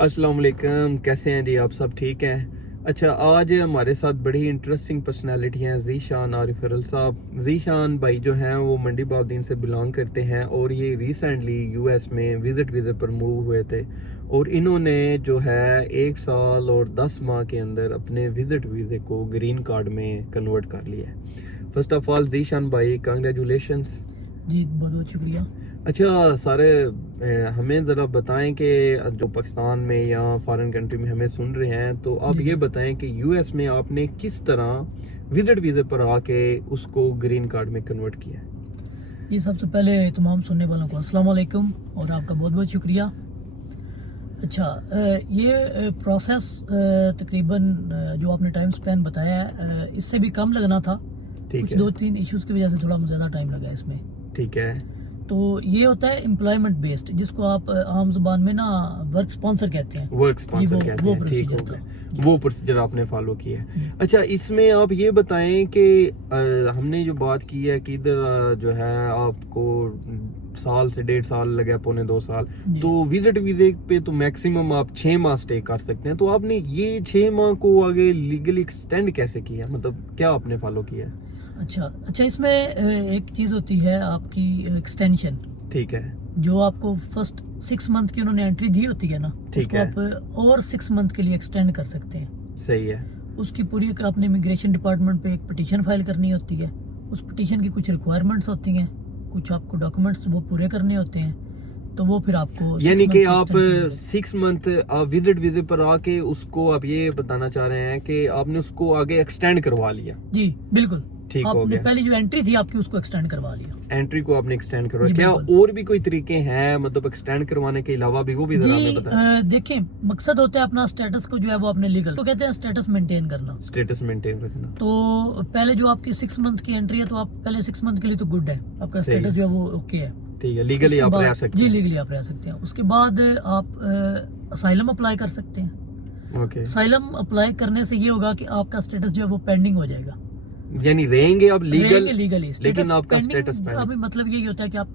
अस्सलाम वालेकुम, कैसे हैं जी आप सब? ठीक हैं। अच्छा, आज हमारे साथ बड़ी इंटरेस्टिंग पर्सनालिटी हैं ज़ीशान आरिफ अरल साहब। ज़ीशान भाई जो हैं वो मंडी बाउद्दीन से बिलोंग करते हैं और ये रिसेंटली यूएस में विजिट वीज़े पर मूव हुए थे और इन्होंने जो है 1 साल और 10 माह के अंदर अपने विजिट वीज़े को ग्रीन कार्ड में कन्वर्ट कर लिया है। फर्स्ट ऑफ ऑल ज़ीशान भाई, कंग्रेचुलेशंस जी, बहुत बहुत शुक्रिया। अच्छा सारे हमें ज़रा बताएं कि जो पाकिस्तान में या फॉरेन कंट्री में हमें सुन रहे हैं, तो आप ये बताएं कि यूएस में आपने किस तरह विजिट वीज़े पर आके उसको ग्रीन कार्ड में कन्वर्ट किया? जी, सबसे पहले तमाम सुनने वालों को अस्सलाम वालेकुम और आपका बहुत बहुत शुक्रिया। अच्छा, ये प्रोसेस तकरीबन जो आपने टाइम स्पेन बताया है, इससे भी कम लगना था। ठीक कुछ है, 2-3 इश्यूज़ की वजह से थोड़ा ज़्यादा टाइम लगा इसमें। ठीक है, तो ये होता है एम्प्लॉयमेंट बेस्ड, जिसको आप आम जुबान में ना वर्क स्पॉन्सर कहते हैं। वर्क स्पॉन्सर कहते हैं। ठीक हो प्रोसीजर गया, वो प्रोसीजर आपने फॉलो किया है। जी। अच्छा, इसमें आप ये बताएं कि हमने जो बात की है कि इधर जो है आपको साल से 1.5 साल लगा, पौने 2 साल, जी। तो विजिट वीजे पे तो मैक्सिमम आप 6 माह स्टे कर सकते हैं। तो आपने ये 6 माह को आगे लीगली एक्सटेंड कैसे किया? मतलब क्या आपने फॉलो किया है? अच्छा, इसमें एक चीज़ होती है आपकी एक्सटेंशन, ठीक है, जो आपको फर्स्ट 6 मंथ की उन्होंने एंट्री दी होती है ना, ठीक उसको है। आप और 6 मंथ के लिए एक्सटेंड कर सकते हैं। सही है। उसकी पूरी आपने इमिग्रेशन डिपार्टमेंट पे एक पिटीशन फाइल करनी होती है। उस पिटीशन की कुछ रिक्वायरमेंट्स होती हैं, कुछ आपको डॉक्यूमेंट्स वो पूरे करने होते हैं, तो वो फिर आपको यानी कि आप 6 मंथ विजिट वीजे पर आके उसको आप ये बताना चाह रहे हैं कि आपने उसको आगे एक्सटेंड करवा लिया? जी बिल्कुल। ठीक हो आपने गया, पहली जो एंट्री थी आपकी उसको एक्सटेंड करवा लिया। एंट्री को आपने एक्सटेंड करवा। जी, क्या बिल्कुल। और भी कोई तरीके हैं, मतलब एक्सटेंड करवाने के अलावा भी? वो भी जरा हमें बताएं। देखें, मकसद होता है अपना स्टेटस को जो है वो अपने लीगल तो कहते हैं स्टेटस मेंटेन करना। स्टेटस मेंटेन रखना। तो पहले जो आपकी 6 मंथ की एंट्री है, तो आप पहले 6 मंथ के लिए तो गुड है, आपका सही स्टेटस है। जो है वो ओके है। ठीक है, लीगली उसके आप बाद- रह सकते जी, हैं। लीगली आप रह सकते हैं। उसके बाद आप असाइलम अप्लाई कर सकते हैं। ओके, असाइलम अप्लाई करने से ये होगा कि आपका स्टेटस जो है वो पेंडिंग हो जाएगा। यानी रहेंगे आप लीगल, लीगली, लेकिन आपका स्टेटस अभी पेंडिंग। मतलब यही होता है कि आप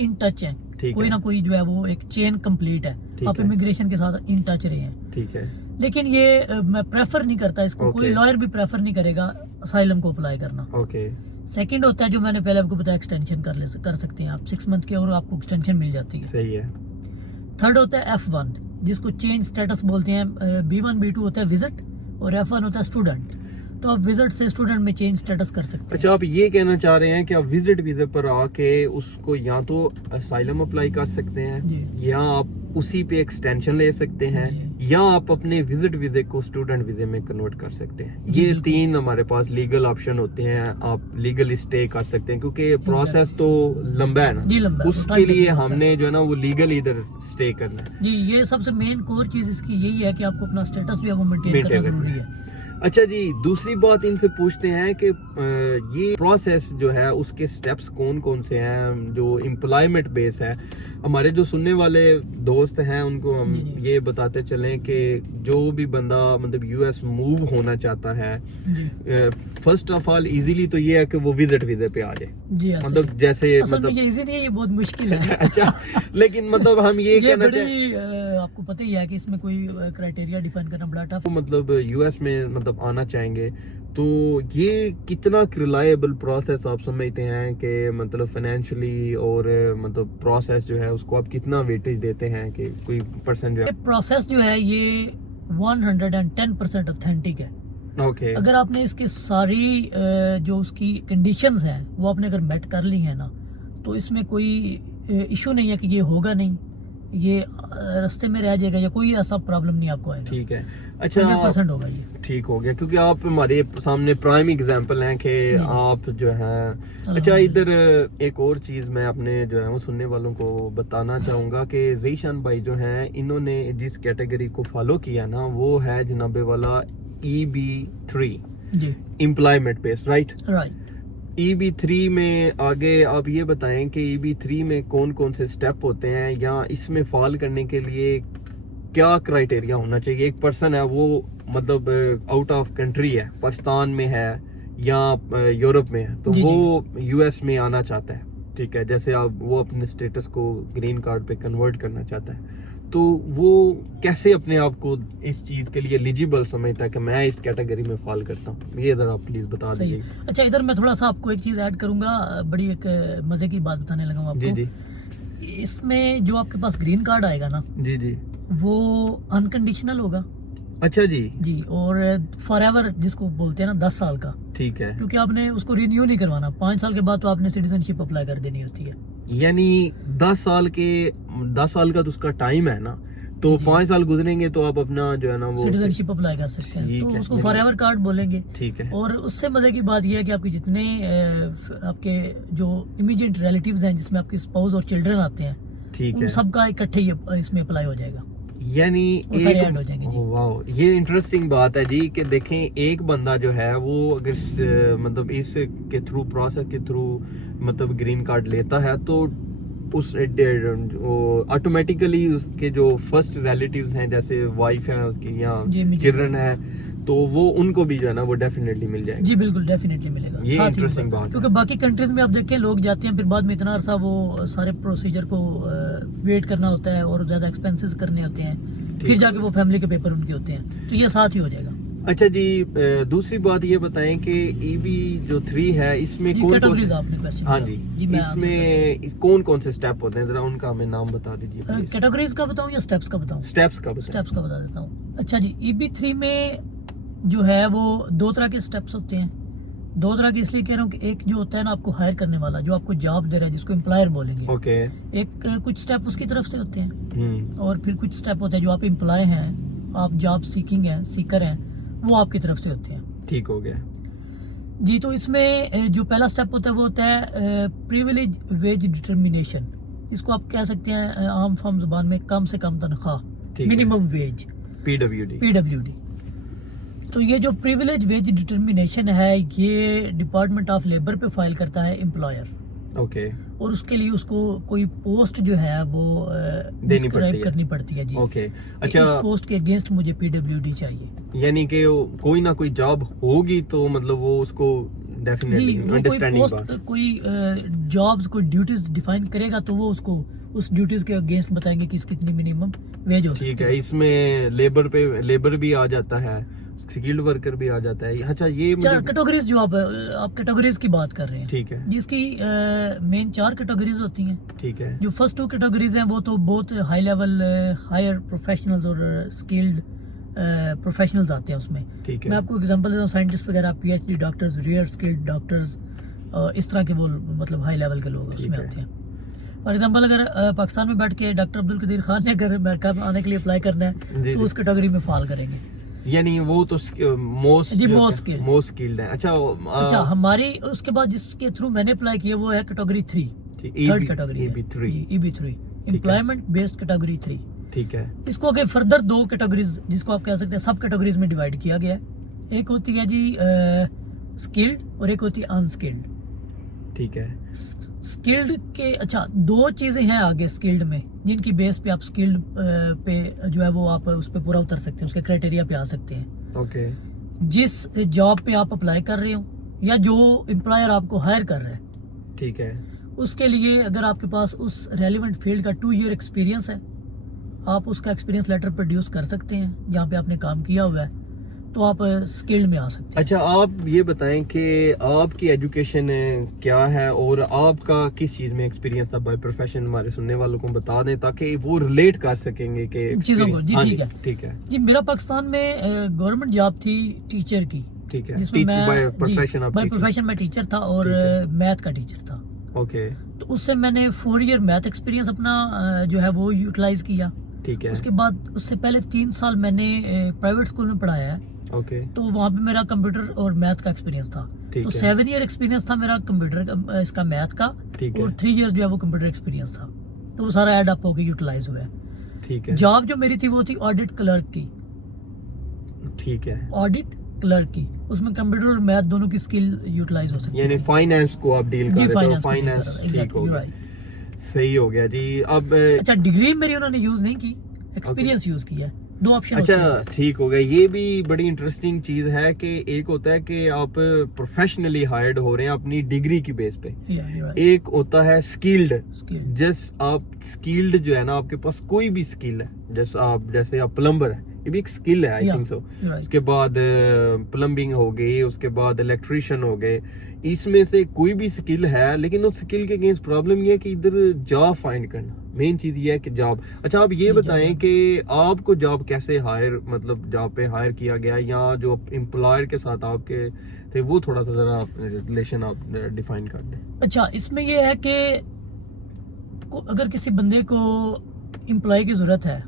इन टच हैं, ठीक कोई है, ना कोई जो है वो एक चेन कंप्लीट है, ठीक आप है, इमिग्रेशन के साथ इन टच रहे हैं। ठीक है। लेकिन ये मैं प्रेफर नहीं करता इसको, कोई Okay. लॉयर भी प्रेफर नहीं करेगा असाइलम को अप्लाई करना। ओके, सेकंड होता है जो मैंने पहले आपको बताया, एक्सटेंशन कर सकते हैं आप 6 मंथ की, और आपको एक्सटेंशन मिल जाती है। सही है। थर्ड होता है F1, जिसको चेंज स्टेटस बोलते हैं। B1 B2 होता है विजिट और F1 होता है स्टूडेंट। तो आप विजिट से स्टूडेंट में चेंज स्टेटस कर सकते हैं। अच्छा, आप ये कहना चाह रहे हैं कि आप विजिट वीजे पर आके उसको या तो असाइलम अप्लाई कर सकते हैं, जी। या आप उसी पे एक्सटेंशन ले सकते हैं, जी। या आप अपने विजिट वीजे को स्टूडेंट वीजे में कन्वर्ट कर सकते हैं। जी, ये बिल्कुल। 3 हमारे पास लीगल ऑप्शन होते हैं। आप लीगली स्टे कर सकते हैं क्योंकि प्रोसेस तो लंबा है ना, जी, लंबा है, तो उसके time लिए लगेगा। हमने जो है ना वो लीगली इधर स्टे करना है। जी, ये सबसे मेन कोर चीज इसकी यही है कि आपको अपना स्टेटस जो है वो मेंटेन करना Maintain जरूरी रखना है। अच्छा जी, दूसरी बात इनसे पूछते हैं कि ये प्रोसेस जो है उसके स्टेप्स कौन कौन से हैं जो एम्प्लॉयमेंट बेस है? हमारे जो सुनने वाले दोस्त हैं उनको हम जी। ये बताते चलें कि जो भी बंदा मतलब यूएस मूव होना चाहता है, जी, फर्स्ट ऑफ ऑल इजीली तो ये है कि वो विजिट वीजे पे आ जाए। जी, ऐसे मतलब जैसे असल में मतलब ये इजी नहीं है, ये बहुत मुश्किल है। अच्छा, लेकिन मतलब हम ये कहना बड़ी चाहें, आपको पता ही है कि इसमें कोई क्राइटेरिया डिफाइन करना बड़ा टफ। मतलब यूएस में मतलब आना चाहेंगे तो ये कितना रिलायबल प्रोसेस आप समझते हैं कि मतलब फाइनेंशियली और मतलब प्रोसेस जो है उसको आप कितना वेटेज देते हैं कि कोई पर्सन जो ये प्रोसेस जो है ये 110% ऑथेंटिक है। है? ओके, अगर आपने इसकी सारी जो उसकी कंडीशंस हैं वो आपने अगर मेट कर ली है ना, तो इसमें कोई इशू नहीं है कि ये होगा नहीं, ये रास्ते में रह जाएगा, या कोई ऐसा प्रॉब्लम नहीं आपको आएगा। ठीक है। अच्छा, 100% होगा ये। ठीक हो गया क्योंकि आप हमारे सामने प्राइम एग्जांपल हैं कि आप जो है। अच्छा, इधर एक और चीज मैं अपने जो है वो सुनने वालों को बताना चाहूंगा कि ज़ीशान भाई जो हैं इन्होंने जिस कैटेगरी को फॉलो किया ना वो है जनाबे वाला EB3, जी, employment based, right? Right. EB3 में आगे आप ये बताएं कि EB3 में कौन कौन से स्टेप होते हैं, या इसमें फॉल करने के लिए क्या क्राइटेरिया होना चाहिए? एक पर्सन है वो मतलब आउट ऑफ कंट्री है, पाकिस्तान में है या यूरोप में है, तो जी, वो यूएस में आना चाहता है, ठीक है, जैसे आप वो अपने स्टेटस को ग्रीन कार्ड पे कन्वर्ट करना चाहता है, तो वो कैसे अपने आप को इस चीज के लिए एलिजिबल समझता है कि मैं इस कैटेगरी में फॉल करता हूँ, ये जरा प्लीज बता सही दीजिए। है। अच्छा, इधर मैं थोड़ा सा आपको एक चीज़ ऐड करूंगा, बड़ी एक मज़े की बात बताने लगा हूं जी आपको। जी इसमें जो आपके पास ग्रीन कार्ड आएगा ना, जी जी। वो अनकंडीशनल होगा अच्छा जी। जी, और फॉर एवर जिसको बोलते हैं ना, 10 साल का, ठीक है, क्योंकि आपने उसको रिन्यू नहीं करवाना। 5 साल के बाद तो आपने सिटीजनशिप अप्लाई कर देनी होती है। यानी 10 साल का तो उसका टाइम है ना, तो जी। 5 साल गुजरेंगे तो आप अपना जो है ना वो सिटीजनशिप अप्लाई कर सकते हैं, ठीक तो है, उसको यानी- फॉर एवर कार्ड बोलेंगे। ठीक है, और उससे मजे की बात यह है कि आपके जितने आपके जो इमीडिएट रिलेटिव्स हैं, जिसमें आपके स्पाउस और चिल्ड्रन आते हैं, ठीक उन है। सबका इकट्ठे ही इसमें अप्लाई हो जाएगा। यानी वो सारे ऐड हो जाएंगे जी। वाह, ये इंटरेस्टिंग बात है जी कि देखें एक बंदा जो है वो अगर मतलब इस के थ्रू प्रोसेस के थ्रू मतलब ग्रीन कार्ड लेता है तो उस ऑटोमेटिकली उसके जो फर्स्ट रिलेटिव्स हैं जैसे वाइफ है उसकी या जी, मिल चिल्ड्रन है, तो वो उनको भी जो है ना वो डेफिनेटली मिल जाएगा। जी बिल्कुल, डेफिनेटली मिलेगा। ये साथ ही interesting होगा। बात है। क्योंकि बाकी कंट्रीज में आप देखें, लोग जाते हैं, फिर बाद में इतना अरसा वो सारे प्रोसीजर को वेट करना होता है और ज्यादा एक्सपेंसेस करने होते हैं, फिर ठीक। जाके वो फैमिली के पेपर उनके होते हैं, तो ये साथ ही हो जाएगा। अच्छा जी, दूसरी बात ये बताएं कि ईबी जो 3 है इसमें जी, कौन कैटेगरीज कौन, आपने क्वेश्चन हाँ किया। जी, मैं आंसर इसमें कौन कौन से स्टेप होते हैं, जरा उनका हमें नाम बता दीजिए करता हूं। प्लीज। कैटेगरीज का बताऊं या स्टेप्स का बताऊं? स्टेप्स का बताएं। स्टेप्स का बता देता हूँ। अच्छा जी, EB3 में जो है वो 2 तरह के स्टेप्स होते हैं। 2 तरह के इसलिए कह रहा हूँ कि एक जो होता है ना आपको हायर करने वाला, जो आपको जॉब दे रहा है, जिसको एम्प्लॉयर बोलेंगे, ओके। एक कुछ स्टेप उसकी तरफ से होते हैं, हम्म। और फिर कुछ स्टेप होते हैं जो आप एम्प्लॉय हैं, आप जॉब सीकर हैं, वो आपकी तरफ से होते हैं ठीक हो गया। जी। तो इसमें जो पहला स्टेप होता है वो होता है प्रिविलेज वेज डिटर्मिनेशन। इसको आप कह सकते हैं आम फार्म जुबान में कम से कम तनख्वाह, ठीक है। Minimum wage, PWD। PWD। तो ये जो प्रिविलेज वेज डिटर्मिनेशन है, ये डिपार्टमेंट ऑफ लेबर पे फाइल करता है एम्प्लॉयर, ओके। और उसके लिए उसको कोई पोस्ट जो है वो देनी पड़ती डिस्क्राइब है। करनी पड़ती है जी। ओके। कि अच्छा, इस पोस्ट के अगेंस्ट मुझे PWD चाहिए यानी कि कोई ना कोई जॉब होगी तो मतलब वो उसको जी। डेफिनेटली वो कोई अंडरस्टैंडिंग पोस्ट, बात। कोई जॉब्स, कोई ड्यूटीज डिफाइन करेगा, तो वो उसको उस ड्यूटीज के अगेंस्ट बताएंगे कि इसकी कितनी मिनिमम वेज हो सकती ठीक है, इसमें लेबर भी आ जाता है, स्किल्ड वर्कर भी आ जाता है। अच्छा, ये मुझे कैटेगरीज जो आप कैटेगरीज की बात कर रहे हैं, ठीक है, जिसकी मेन 4 कैटेगरीज होती हैं। ठीक है, जो फर्स्ट 2 कैटेगरीज हैं वो तो बहुत हाई लेवल, हायर प्रोफेशनल्स और स्किल्ड प्रोफेशनल्स आते हैं उसमें। ठीक मैं है। आपको एग्जांपल देता हूँ, साइंटिस्ट वगैरह, PhD doctors, rare skilled doctors, इस तरह के वो मतलब हाई लेवल के लोग ठीक उसमें है। आते हैं। फॉर एग्जांपल, अगर पाकिस्तान में बैठ के डॉक्टर अब्दुल कदीर खान ने अगर अमेरिका में आने के लिए अप्लाई करना है, जी, तो जी। उस कैटेगरी में फॉल करेंगे। यानी वो तो मोस्ट जी, most स्किल्ड है। अच्छा, अच्छा, हमारी उसके बाद जिसके थ्रू मैंने अप्लाई किया वो है category 3, third category EB3। EB3, employment based category 3। ठीक है, इसको आगे फर्दर 2 कैटेगरीज, जिसको आप कह सकते हैं सब कैटेगरीज में डिवाइड किया गया है। एक होती है जी स्किल्ड और एक होती है अनस्किल्ड। ठीक है, स्किल्ड के, अच्छा, 2 चीजें हैं आगे स्किल्ड में, जिनकी बेस पे आप स्किल्ड पे जो है वो आप उस पे पूरा उतर सकते हैं, उसके क्राइटेरिया पे आ सकते हैं। ओके। जिस जॉब पे आप अप्लाई कर रहे हो या जो एम्प्लॉयर आपको हायर कर रहा है, ठीक है, उसके लिए अगर आपके पास उस रेलिवेंट फील्ड का 2 ईयर एक्सपीरियंस है, आप उसका एक्सपीरियंस लेटर प्रोड्यूस कर सकते हैं जहाँ पे आपने काम किया हुआ है, तो आप स्किल्ड में आ सकते हैं। अच्छा, आप ये बताएं कि आपकी एजुकेशन क्या है और आपका किस चीज में एक्सपीरियंस था बाय प्रोफेशन, हमारे सुनने वालों को बता दें ताकि वो रिलेट कर सकेंगे कि चीजों को। जी, हाँ ठीक है। ठीक है, जी, मेरा पाकिस्तान में गवर्नमेंट जॉब थी टीचर की, ठीक है। जिसमें मैं बाय प्रोफेशन आप बाय teacher। प्रोफेशन में टीचर था और ठीक है। मैथ का टीचर था। ओके, तो उससे मैंने 4 ईयर मैथ एक्सपीरियंस अपना जो है वो यूटिलाइज किया। ठीक है, उसके बाद उससे पहले 3 साल मैंने प्राइवेट स्कूल में पढ़ाया है, ओके, तो वहाँ पे मेरा कंप्यूटर और मैथ का एक्सपीरियंस था। ठीक तो है। 7 ईयर एक्सपीरियंस था मेरा कंप्यूटर इसका मैथ का, ठीक है, और 3 ईयर जो है वो कंप्यूटर एक्सपीरियंस था। तो वो सारा एड अप होकर यूटिलाइज हुआ है। ठीक है, जॉब जो मेरी थी वो थी ऑडिट क्लर्क की, ठीक है। ऑडिट क्लर्क की। उसमें कंप्यूटर और मैथ दोनों की स्किल यूटिलाइज हो सकती यानी है। फाइनेंस को आप डील कर जी, रहे थे, फाइनेंस फाइनेंस ठीक हो गया, सही हो गया जी। अब अच्छा, डिग्री मेरी उन्होंने यूज नहीं की, एक्सपीरियंस यूज किया है। 2 ऑप्शन अच्छा, ठीक हो गया। ये भी बड़ी इंटरेस्टिंग चीज है कि एक होता है कि आप प्रोफेशनली हायर्ड हो रहे हैं अपनी डिग्री की बेस पे, एक होता है स्किल्ड। जिस आप स्किल्ड जो है ना, आपके पास कोई भी स्किल है, जैसे आप प्लम्बर है, ये भी एक स्किल है, आई Yeah, think so. you're right. उसके बाद प्लम्बिंग हो गई, उसके बाद इलेक्ट्रिशियन हो गए। इसमें से कोई भी स्किल है, लेकिन उस स्किल के अगेंस्ट प्रॉब्लम ये है कि इधर जॉब फाइंड करना, मेन चीज ये है कि जॉब। अच्छा, आप ये बताएं कि आपको जॉब कैसे हायर, मतलब जॉब पे हायर किया गया, या जो एम्प्लॉयर के साथ आपके थे वो थोड़ा सा जरा रिलेशन आप डिफाइन कर दें। अच्छा, इसमें ये है कि अगर किसी बंदे को एम्प्लॉय की जरूरत है,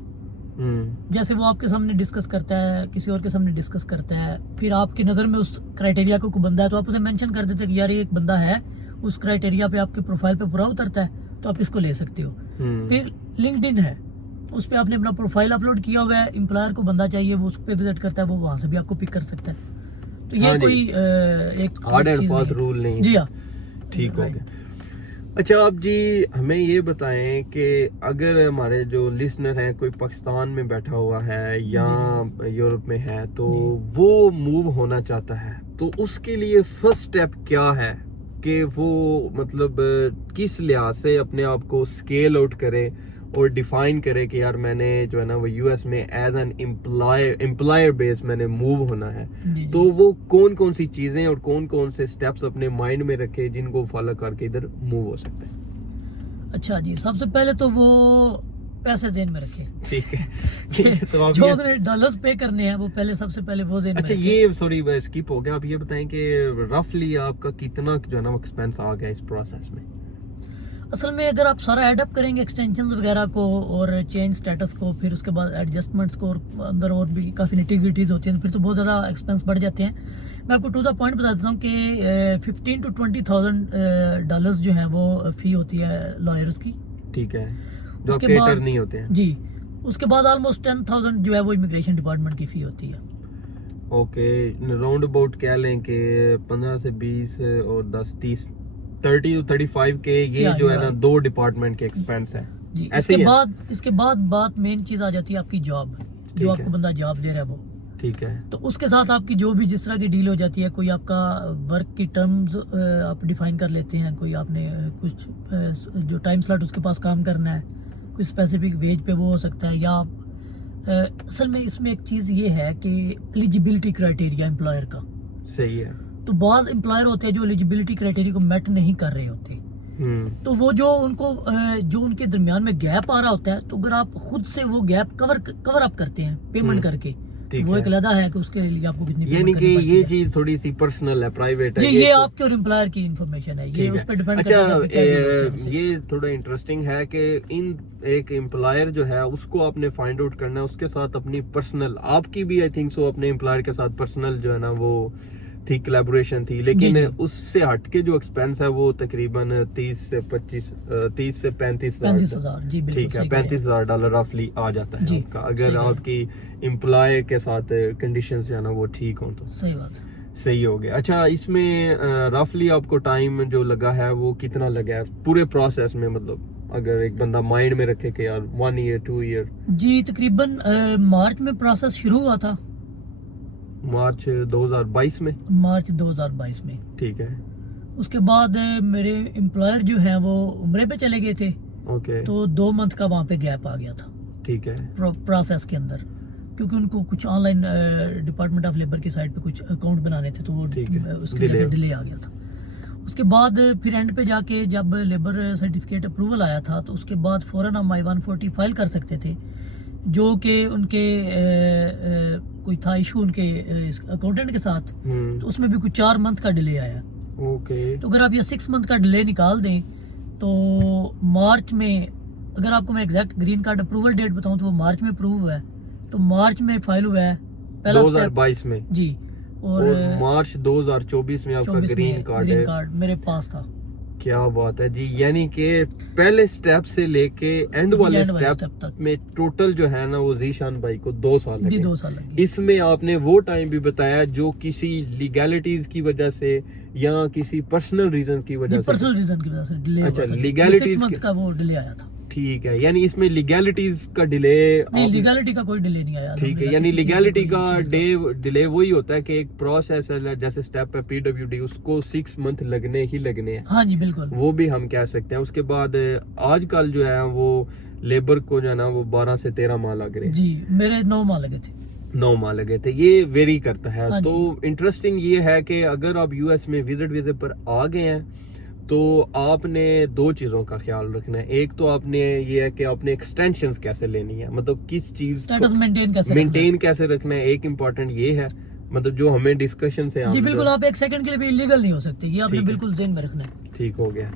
जैसे वो आपके सामने डिस्कस करता है, किसी और के सामने डिस्कस करता है, फिर आपकी नज़र में उस क्राइटेरिया को कोई बंदा है तो आप उसे मेंशन कर देते हैं कि यार ये एक बंदा है, उस क्राइटेरिया पे आपके प्रोफाइल पे पूरा उतरता है, तो आप इसको ले सकते हो। फिर लिंक्डइन है, उस पर आपने अपना प्रोफाइल अपलोड किया हुआ है, एम्प्लॉयर को बंदा चाहिए, वो उस पर विजिट करता है, वो वहाँ से भी आपको पिक कर सकता है। तो ये कोई एक हार्ड एंड फास्ट रूल नहीं है। जी हाँ, ठीक हो गया। अच्छा, आप जी हमें ये बताएं कि अगर हमारे जो लिसनर हैं कोई पाकिस्तान में बैठा हुआ है या यूरोप में है, तो वो मूव होना चाहता है, तो उसके लिए फर्स्ट स्टेप क्या है कि वो मतलब किस लिहाज से अपने आप को स्केल आउट करे और डिफाइन करे कि यार मैंने जो है ना वो यूएस में एज एन एम्प्लॉयर बेस मैंने मूव होना है। तो वो कौन कौन सी चीजें और कौन कौन से स्टेप्स अपने माइंड में रखे जिनको फॉलो करके इधर मूव हो सकते हैं? अच्छा जी, सबसे पहले तो वो पैसे जेन में रखे। ठीक है। तो आप जो उसने डॉलर्स पे करने हैं वो पहले सबसे पहले वो जेन में अच्छा, रखे। ये सॉरी स्किप हो गया, आप ये बताएं कि रफली आपका कितना जो है ना एक्सपेंस आ गया इस प्रोसेस में? असल में अगर आप सारा एडअप करेंगे एक्सटेंशंस वगैरह को और चेंज स्टेटस को, फिर उसके बाद एडजस्टमेंट्स को, और अंदर और भी काफ़ी निटी-ग्रिटीज होती हैं, फिर तो बहुत ज़्यादा एक्सपेंस बढ़ जाते हैं। मैं आपको टू द पॉइंट बता देता हूँ कि 15 to 20,000 डॉलर्स जो हैं वो फ़ी होती है लॉयर्स की। ठीक है, जो आपके अटर्नी होते हैं। जी, उसके बाद ऑलमोस्ट 10,000 जो है वो इमिग्रेशन डिपार्टमेंट की फ़ी होती है। ओके, राउंड अबाउट कह लें कि 15 से 20 और 10 30 30 to 35 के ये जो है ना दो डिपार्टमेंट के एक्सपेंस है जी। इसके बाद बात मेन चीज आ जाती है आपकी जॉब, जो आपको बंदा जॉब दे रहा है वो। ठीक है। तो उसके साथ आपकी जो भी जिस तरह की डील हो जाती है, कोई आपका वर्क की टर्म्स आप डिफाइन कर लेते हैं, कोई आपने कुछ जो टाइम स्लॉट उसके पास काम करना है, कोई स्पेसिफिक वेज पे वो हो सकता है, या असल में इसमें एक चीज ये है कि एलिजिबिलिटी क्राइटेरिया एम्प्लॉयर का सही है। तो बहुत एम्प्लॉयर होते हैं जो एलिजिबिलिटी क्राइटेरिया को मेट नहीं कर रहे होते, तो वो जो उनके दरमियान में गैप आ रहा होता है, तो अगर आप खुद से वो गैप कवर अप करते हैं पेमेंट करके, वो एक अलग है कि उसके लिए आपको कितनी यानी कि ये चीज थोड़ी सी पर्सनल है, प्राइवेट है। ये आपके और एम्प्लॉयर की इंफॉर्मेशन है, ये उस पर डिपेंड करता है। अच्छा, ये थोड़ा इंटरेस्टिंग है कि इन एक एम्प्लॉयर जो है उसको आपने फाइंड आउट करना है, उसके साथ अपनी पर्सनल, आपकी भी आई थिंक सो अपने एम्प्लॉयर के साथ पर्सनल जो है ना वो थी, कोलैबोरेशन थी, लेकिन उससे हटके जो एक्सपेंस है वो तकरीबन 30 से 35 हजार। जी बिल्कुल ठीक है, $35,000 रफली आ जाता है आपका, अगर आपकी एम्प्लॉयर के साथ कंडीशंस जो है ना वो ठीक हो तो। सही बात, सही हो गया। अच्छा, इसमें रफली आपको टाइम जो लगा है वो कितना लगा है पूरे प्रोसेस में, मतलब अगर एक बंदा माइंड में रखे कि यार 1 year 2 year? जी तकरीबन मार्च में प्रोसेस शुरू हुआ था, मार्च 2022 में। मार्च 2022 में। ठीक है। उसके बाद मेरे एम्प्लॉयर जो हैं वो उम्रे पे चले गए थे। ओके। तो 2 मंथ का वहाँ पे गैप आ गया था। ठीक है। प्रोसेस के अंदर, क्योंकि उनको कुछ ऑनलाइन डिपार्टमेंट ऑफ लेबर की साइट पे कुछ अकाउंट बनाने थे, तो वो उसकी वजह से डिले आ गया था। उसके बाद फिर एंड पे जाके जब लेबर सर्टिफिकेट अप्रूवल आया था, तो उसके बाद फौरन हम I-140 फाइल कर सकते थे, जो कि उनके कोई था इशू उनके अकाउंटेंट के साथ, तो उसमें भी कुछ 4 मंथ का डिले आया। ओके। तो अगर आप ये 6 मंथ का डिले निकाल दें, तो मार्च में, अगर आपको मैं exact green card approval date बताऊं तो वो मार्च में अप्रूव हुआ है, तो मार्च में फाइल हुआ है पहला 2022 में जी, और मार्च 2024 में आपका ग्रीन कार्ड मेरे पास था। क्या बात है जी, यानी कि पहले स्टेप से लेके एंड वाले स्टेप तक में टोटल जो है ना वो जीशान भाई को 2 साल लगे। 2 साल लगे। इसमें आपने वो टाइम भी बताया जो किसी लीगैलिटीज की वजह से या किसी पर्सनल रीजन की वजह से, पर्सनल रीजन की वजह से डिले। अच्छा, लीगैलिटीज का वो डिले आया था। ठीक है, यानी इसमें लीगैलिटीज का डिले नहीं, लीगैलिटी का कोई डिले नहीं आया। ठीक है, यानी लीगैलिटी का डिले वही होता है कि एक प्रोसेस है, जैसे स्टेप है PWD, उसको 6 मंथ लगने ही लगने हैं। हाँ जी बिल्कुल, वो भी हम कह सकते हैं। उसके बाद आजकल जो है वो लेबर को जो है ना वो 12 से 13 माह लग रहे हैं, जी मेरे 9 माह लगे थे। 9 माह लगे थे, ये वेरी करता है। हाँ तो इंटरेस्टिंग ये है कि अगर आप यूएस में विजिट पर आ गए हैं तो आपने दो चीजों का ख्याल रखना है। एक तो आपने ये है कि आपने एक्सटेंशंस कैसे लेनी है, मतलब किस चीज स्टेटस मेंटेन कैसे मेंटेन कैसे रखना है, एक इम्पोर्टेंट ये है, मतलब जो हमें डिस्कशन से जी बिल्कुल, आप एक सेकंड के लिए भी इलीगल नहीं हो सकते, ये आपने ठीक है। बिल्कुल ज़हन में रखना है। ठीक हो गया।